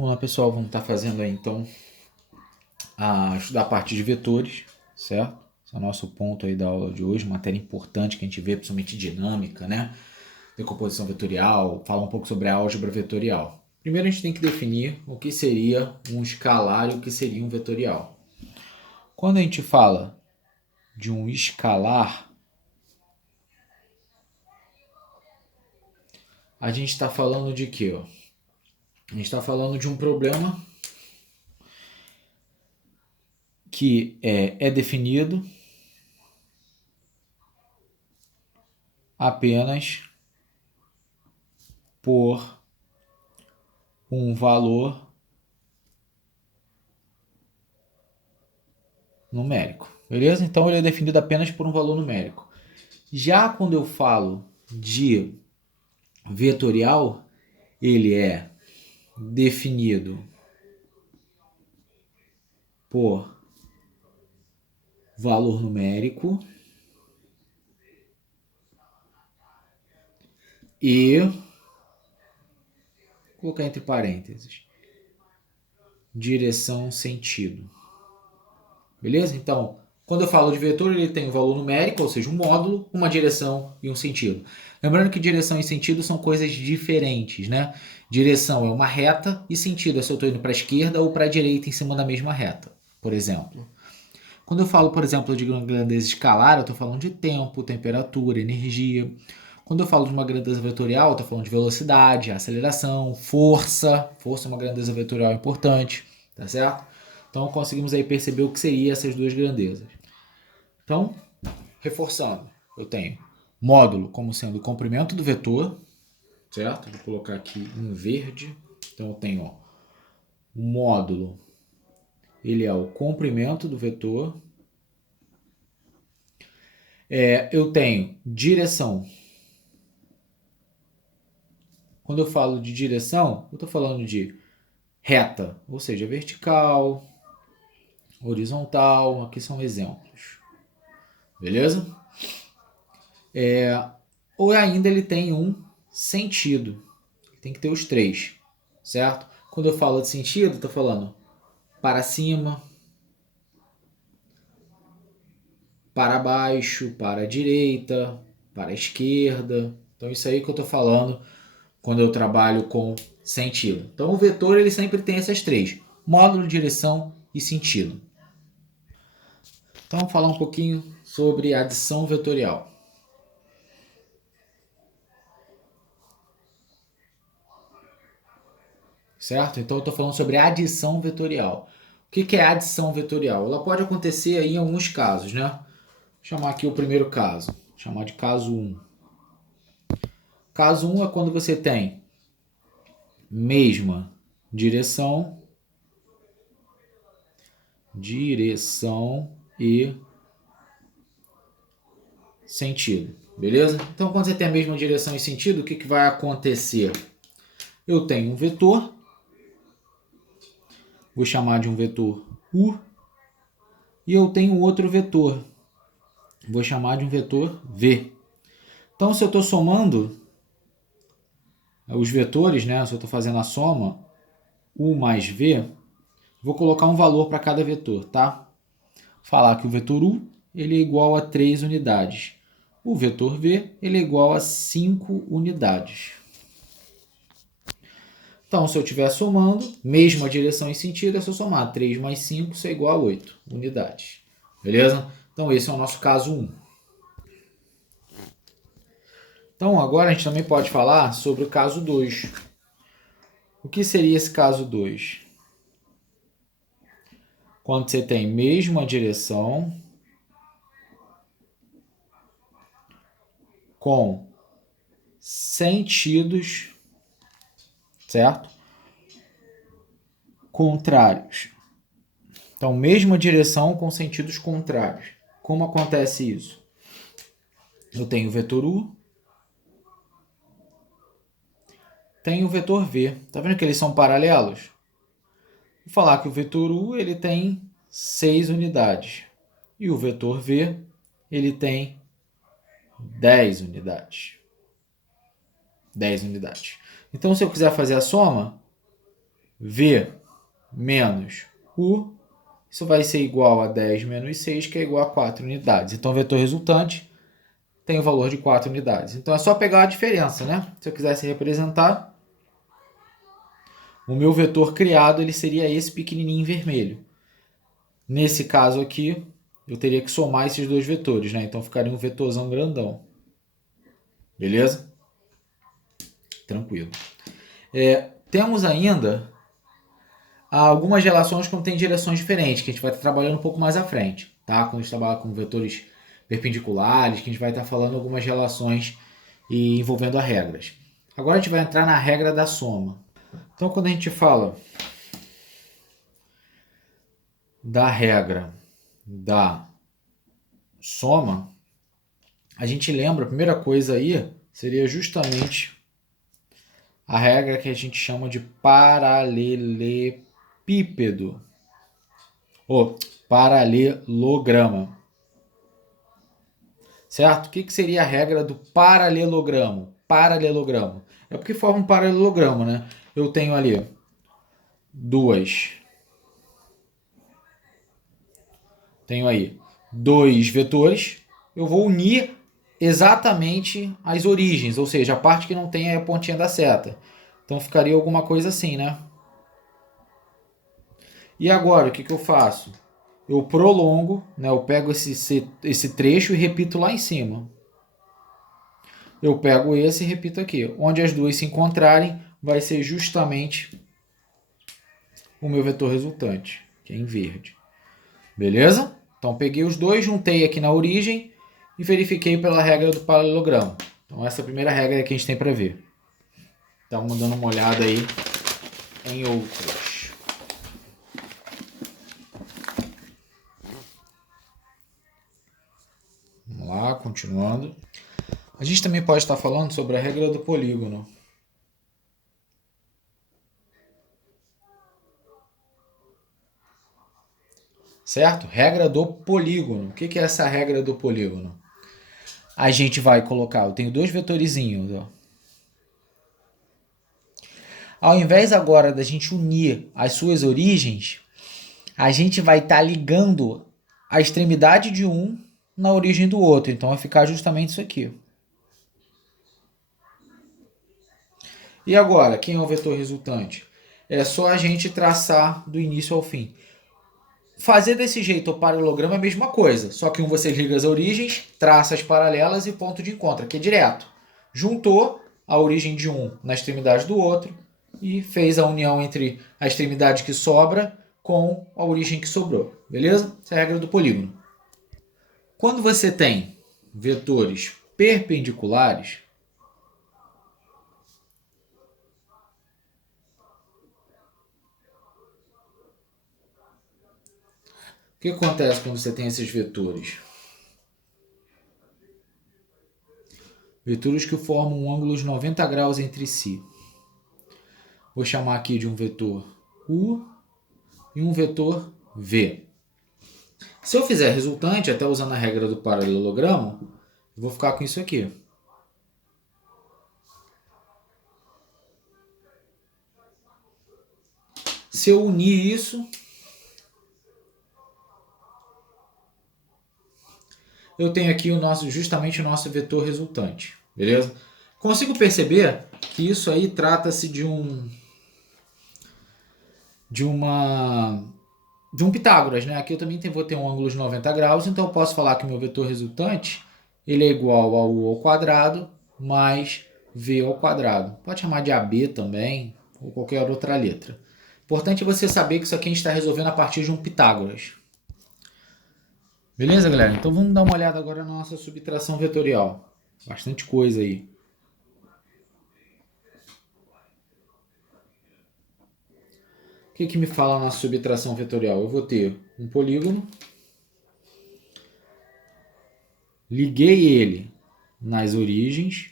Vamos lá, pessoal, vamos estar fazendo aí então estudar a parte de vetores, certo? Esse é o nosso ponto aí da aula de hoje, matéria importante que a gente vê, principalmente dinâmica, né? Decomposição vetorial, fala um pouco sobre a álgebra vetorial. Primeiro a gente tem que definir o que seria um escalar e o que seria um vetorial. Quando a gente fala de um escalar, a gente está falando de quê? A gente está falando de um problema que é definido apenas por um valor numérico, beleza? Então ele é definido apenas por um valor numérico. Já quando eu falo de vetorial, ele é definido por valor numérico e, vou colocar entre parênteses, direção sentido. Beleza? Então, quando eu falo de vetor, ele tem um valor numérico, ou seja, um módulo, uma direção e um sentido. Lembrando que direção e sentido são coisas diferentes, né? Direção é uma reta e sentido é se eu estou indo para a esquerda ou para a direita em cima da mesma reta, por exemplo. Quando eu falo, por exemplo, de uma grandeza escalar, eu estou falando de tempo, temperatura, energia. Quando eu falo de uma grandeza vetorial, eu estou falando de velocidade, aceleração, força. Força é uma grandeza vetorial importante, tá certo? Então conseguimos aí perceber o que seria essas duas grandezas. Então, reforçando, eu tenho módulo como sendo o comprimento do vetor, certo? Vou colocar aqui em verde. Então eu tenho o módulo, ele é o comprimento do vetor. Eu tenho direção. Quando eu falo de direção, eu estou falando de reta, ou seja, vertical, horizontal. Aqui são exemplos. Beleza? Ou ainda ele tem um sentido. Tem que ter os três, certo? Quando eu falo de sentido, estou falando para cima, para baixo, para a direita, para a esquerda. Então isso aí que eu estou falando quando eu trabalho com sentido. Então o vetor ele sempre tem essas três: módulo, direção e sentido. Então vamos falar um pouquinho sobre adição vetorial. Certo? Então eu estou falando sobre adição vetorial. O que é adição vetorial? Ela pode acontecer aí em alguns casos, né? Vou chamar aqui o primeiro caso. Vou chamar de caso 1. Caso 1 é quando você tem mesma direção e sentido. Beleza? Então quando você tem a mesma direção e sentido, o que vai acontecer? Eu tenho um vetor, vou chamar de um vetor U, e eu tenho outro vetor, vou chamar de um vetor V. Então, se eu estou somando os vetores, né? Se eu estou fazendo a soma, U mais V, vou colocar um valor para cada vetor, tá? Falar que o vetor U ele é igual a 3 unidades. O vetor V ele é igual a 5 unidades. Então, se eu estiver somando, mesma direção e sentido, é só somar 3 mais 5, isso é igual a 8 unidades. Beleza? Então, esse é o nosso caso 1. Então, agora a gente também pode falar sobre o caso 2. O que seria esse caso 2? Quando você tem mesma direção com sentidos, certo? Contrários. Então, mesma direção com sentidos contrários. Como acontece isso? Eu tenho o vetor U, tenho o vetor V. Tá vendo que eles são paralelos? Vou falar que o vetor U ele tem 6 unidades e o vetor V ele tem 10 unidades. 10 unidades. Então, se eu quiser fazer a soma, V menos U, isso vai ser igual a 10 menos 6, que é igual a 4 unidades. Então, o vetor resultante tem o valor de 4 unidades. Então, é só pegar a diferença, né? Se eu quisesse representar, o meu vetor criado ele seria esse pequenininho vermelho. Nesse caso aqui, eu teria que somar esses dois vetores, né? Então, ficaria um vetorzão grandão. Beleza? Tranquilo. Temos ainda algumas relações que têm direções diferentes, que a gente vai estar trabalhando um pouco mais à frente, tá? Quando a gente trabalha com vetores perpendiculares, que a gente vai estar falando algumas relações e envolvendo as regras. Agora a gente vai entrar na regra da soma. Então, quando a gente fala da regra da soma, a gente lembra, a primeira coisa aí seria justamente a regra que a gente chama de paralelepípedo, ou paralelograma. Certo? O que seria a regra do paralelogramo? Paralelogramo. É porque forma um paralelogramo, né? Eu tenho ali tenho aí dois vetores, eu vou unir exatamente as origens, ou seja, a parte que não tem a pontinha da seta. Então ficaria alguma coisa assim, né? E agora, o que eu faço? Eu prolongo, né? Eu pego esse trecho e repito lá em cima. Eu pego esse e repito aqui. Onde as duas se encontrarem, vai ser justamente o meu vetor resultante, que é em verde. Beleza? Então, peguei os dois, juntei aqui na origem e verifiquei pela regra do paralelogramo. Então, essa é a primeira regra que a gente tem para ver. Estamos dando uma olhada aí em outras. Vamos lá, continuando. A gente também pode estar falando sobre a regra do polígono. Certo? Regra do polígono. O que é essa regra do polígono? A gente vai colocar, eu tenho dois vetorizinhos, ó. Ao invés agora da gente unir as suas origens, a gente vai estar ligando a extremidade de um na origem do outro. Então vai ficar justamente isso aqui. E agora, quem é o vetor resultante? É só a gente traçar do início ao fim. Fazer desse jeito o paralelograma é a mesma coisa, só que um você liga as origens, traça as paralelas e ponto de encontro, que é direto. Juntou a origem de um na extremidade do outro e fez a união entre a extremidade que sobra com a origem que sobrou. Beleza? Essa é a regra do polígono. Quando você tem vetores perpendiculares, o que acontece quando você tem esses vetores? Vetores que formam um ângulo de 90 graus entre si. Vou chamar aqui de um vetor U e um vetor V. Se eu fizer resultante, até usando a regra do paralelogramo, eu vou ficar com isso aqui. Se eu unir isso, eu tenho aqui justamente o nosso vetor resultante. Beleza? Consigo perceber que isso aí trata-se de um Pitágoras, né? Aqui eu também vou ter um ângulo de 90 graus, então eu posso falar que o meu vetor resultante ele é igual a U ao quadrado mais V ao quadrado. Pode chamar de AB também, ou qualquer outra letra. Importante é você saber que isso aqui a gente está resolvendo a partir de um Pitágoras. Beleza, galera? Então vamos dar uma olhada agora na nossa subtração vetorial. Bastante coisa aí. O que me fala na subtração vetorial? Eu vou ter um polígono, liguei ele nas origens,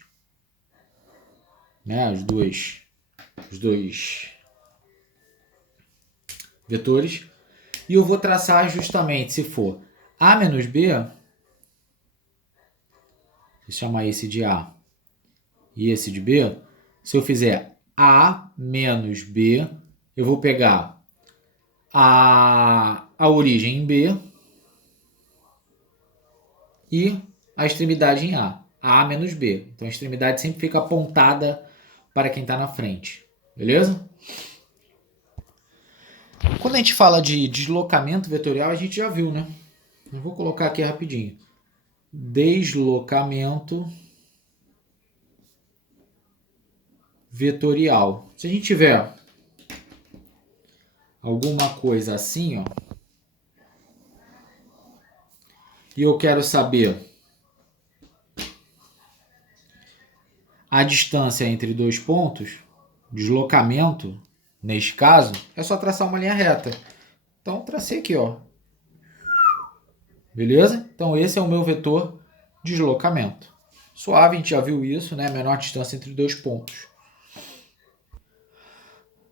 né, os dois vetores, e eu vou traçar justamente, se for A menos B, vou chamar esse de A e esse de B, se eu fizer A menos B, eu vou pegar a origem em B e a extremidade em A menos B. Então a extremidade sempre fica apontada para quem está na frente, beleza? Quando a gente fala de deslocamento vetorial, a gente já viu, né? Eu vou colocar aqui rapidinho. Deslocamento vetorial. Se a gente tiver alguma coisa assim, ó, e eu quero saber a distância entre dois pontos, deslocamento, neste caso, é só traçar uma linha reta. Então, tracei aqui, ó. Beleza? Então, esse é o meu vetor deslocamento. Suave, a gente já viu isso, né? Menor distância entre dois pontos.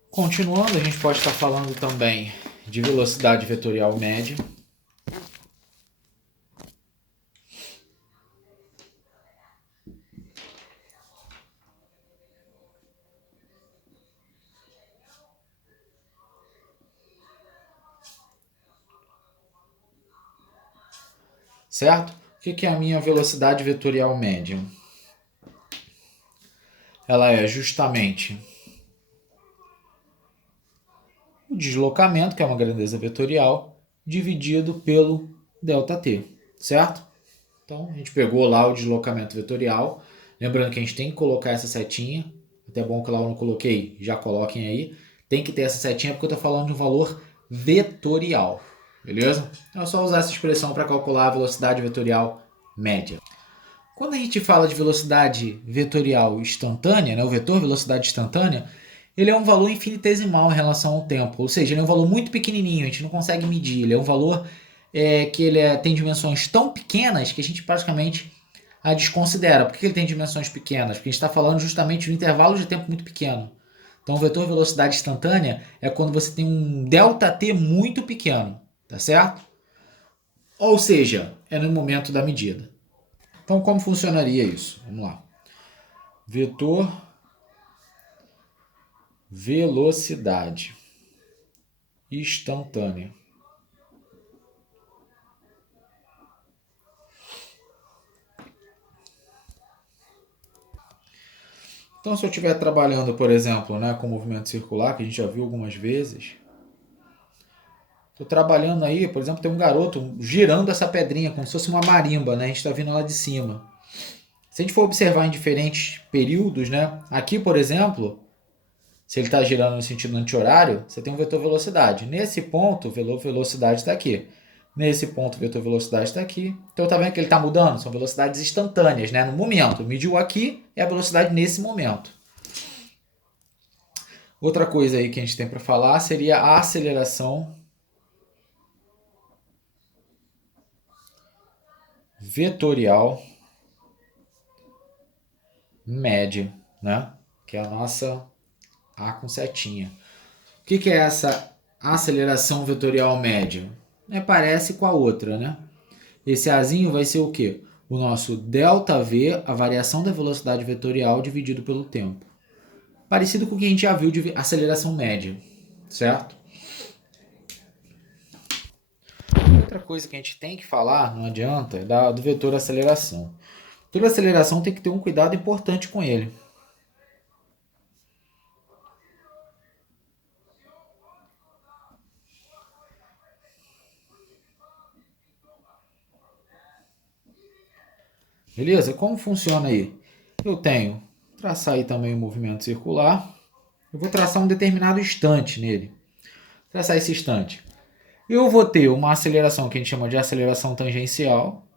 Continuando, a gente pode estar falando também de velocidade vetorial média. Certo? O que é a minha velocidade vetorial média? Ela é justamente o deslocamento, que é uma grandeza vetorial, dividido pelo ΔT, certo? Então, a gente pegou lá o deslocamento vetorial. Lembrando que a gente tem que colocar essa setinha. Até bom que lá eu não coloquei, já coloquem aí. Tem que ter essa setinha porque eu estou falando de um valor vetorial. Beleza? Então é só usar essa expressão para calcular a velocidade vetorial média. Quando a gente fala de velocidade vetorial instantânea, né, o vetor velocidade instantânea, ele é um valor infinitesimal em relação ao tempo. Ou seja, ele é um valor muito pequenininho, a gente não consegue medir. Ele é um valor que tem dimensões tão pequenas que a gente praticamente a desconsidera. Por que ele tem dimensões pequenas? Porque a gente está falando justamente de um intervalo de tempo muito pequeno. Então, o vetor velocidade instantânea é quando você tem um ΔT muito pequeno, tá certo? Ou seja, é no momento da medida. Então, como funcionaria isso? Vamos lá. Vetor velocidade instantânea. Então, se eu estiver trabalhando, por exemplo, né, com movimento circular, que a gente já viu algumas vezes, estou trabalhando aí, por exemplo, tem um garoto girando essa pedrinha como se fosse uma marimba, né? A gente está vindo lá de cima. Se a gente for observar em diferentes períodos, né? Aqui, por exemplo, se ele está girando no sentido anti-horário, você tem um vetor velocidade. Nesse ponto, o vetor velocidade está aqui. Nesse ponto, o vetor velocidade está aqui. Então, tá vendo que ele está mudando? São velocidades instantâneas, né? No momento. Mediu aqui é a velocidade nesse momento. Outra coisa aí que a gente tem para falar seria a aceleração vetorial média, né? Que é a nossa A com setinha. O que é essa aceleração vetorial média? Parece com a outra, né? Esse Azinho vai ser o quê? O nosso ΔV, a variação da velocidade vetorial dividido pelo tempo. Parecido com o que a gente já viu de aceleração média, certo? Outra coisa que a gente tem que falar, não adianta, é do vetor aceleração. O vetor aceleração tem que ter um cuidado importante com ele. Beleza? Como funciona aí? Eu tenho, traçar aí também o movimento circular. Eu vou traçar um determinado instante nele. Traçar esse instante. Eu vou ter uma aceleração que a gente chama de aceleração tangencial.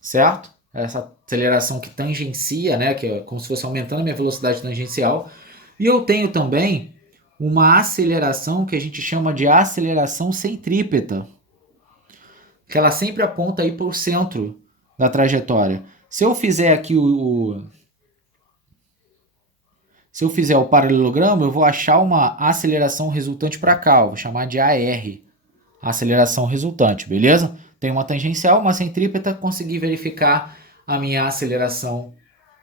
Certo? Essa aceleração que tangencia, né? Que é como se fosse aumentando a minha velocidade tangencial. E eu tenho também uma aceleração que a gente chama de aceleração centrípeta. Que ela sempre aponta aí para o centro da trajetória. Se eu fizer aqui se eu fizer o paralelogramo, eu vou achar uma aceleração resultante para cá. Eu vou chamar de AR, aceleração resultante, beleza? Tem uma tangencial, uma centrípeta, consegui verificar a minha aceleração,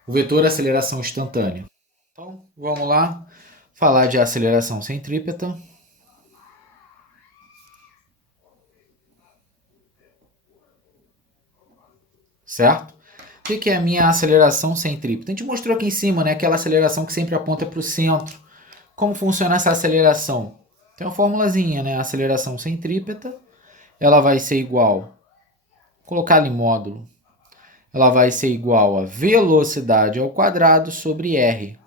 o vetor aceleração instantânea. Então, vamos lá. falar de aceleração centrípeta. Certo? O que é a minha aceleração centrípeta? A gente mostrou aqui em cima, né, aquela aceleração que sempre aponta para o centro. Como funciona essa aceleração? Tem uma formulazinha, né? A aceleração centrípeta, ela vai ser igual, vou colocar ali módulo, ela vai ser igual a velocidade ao quadrado sobre r.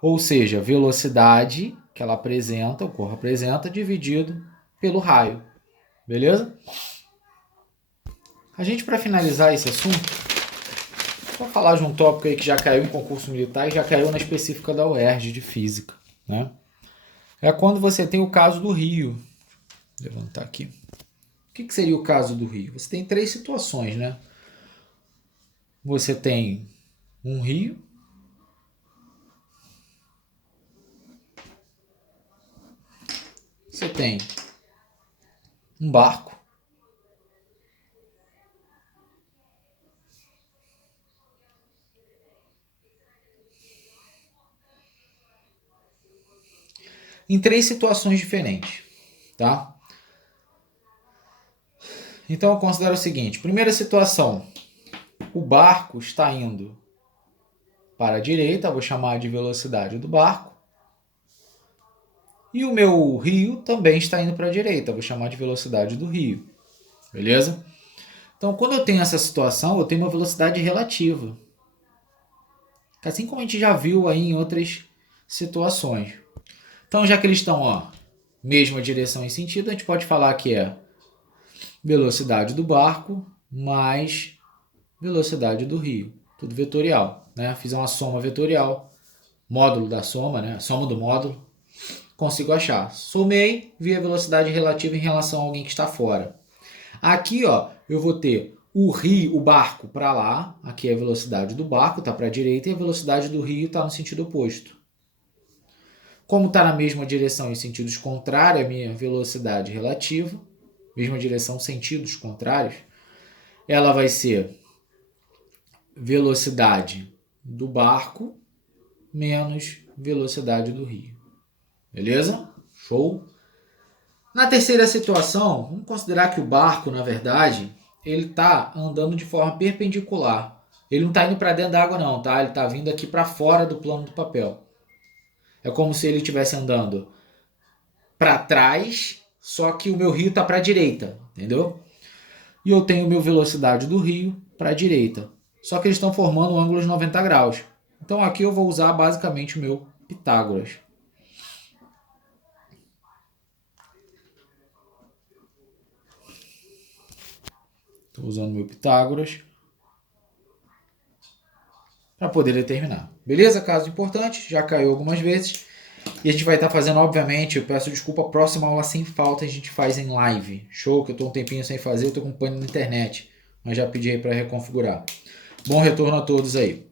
Ou seja, velocidade que ela apresenta, o corpo apresenta, dividido pelo raio. Beleza? A gente, para finalizar esse assunto, vou falar de um tópico aí que já caiu em concurso militar e já caiu na específica da UERJ de física, né? É quando você tem o caso do rio. Vou levantar aqui. O que seria o caso do rio? Você tem 3 situações, né? Você tem um rio, você tem um barco, em 3 situações diferentes, tá? Então eu considero o seguinte: primeira situação, o barco está indo para a direita, vou chamar de velocidade do barco, e o meu rio também está indo para a direita, vou chamar de velocidade do rio, beleza? Então quando eu tenho essa situação, eu tenho uma velocidade relativa, assim como a gente já viu aí em outras situações. Então, já que eles estão, ó, mesma direção e sentido, a gente pode falar que é velocidade do barco mais velocidade do rio. Tudo vetorial, né? Fiz uma soma vetorial, módulo da soma, né? Soma do módulo. Consigo achar. Somei, vi a velocidade relativa em relação a alguém que está fora. Aqui, ó, eu vou ter o rio, o barco para lá. Aqui é a velocidade do barco, tá para a direita, e a velocidade do rio está no sentido oposto. Como está na mesma direção em sentidos contrários, a minha velocidade relativa, mesma direção, sentidos contrários, ela vai ser velocidade do barco menos velocidade do rio. Beleza? Show? Na terceira situação, vamos considerar que o barco, na verdade, ele está andando de forma perpendicular. Ele não está indo para dentro da água não, tá? Ele está vindo aqui para fora do plano do papel. É como se ele estivesse andando para trás, só que o meu rio está para a direita, entendeu? E eu tenho meu velocidade do rio para a direita. Só que eles estão formando um ângulo de 90 graus. Então aqui eu vou usar basicamente o meu Pitágoras. Estou usando o meu Pitágoras para poder determinar. Beleza? Caso importante, já caiu algumas vezes. E a gente vai estar fazendo, obviamente, eu peço desculpa, a próxima aula sem falta a gente faz em live. Show, que eu estou um tempinho sem fazer, eu estou com pane na internet. Mas já pedi aí para reconfigurar. Bom retorno a todos aí.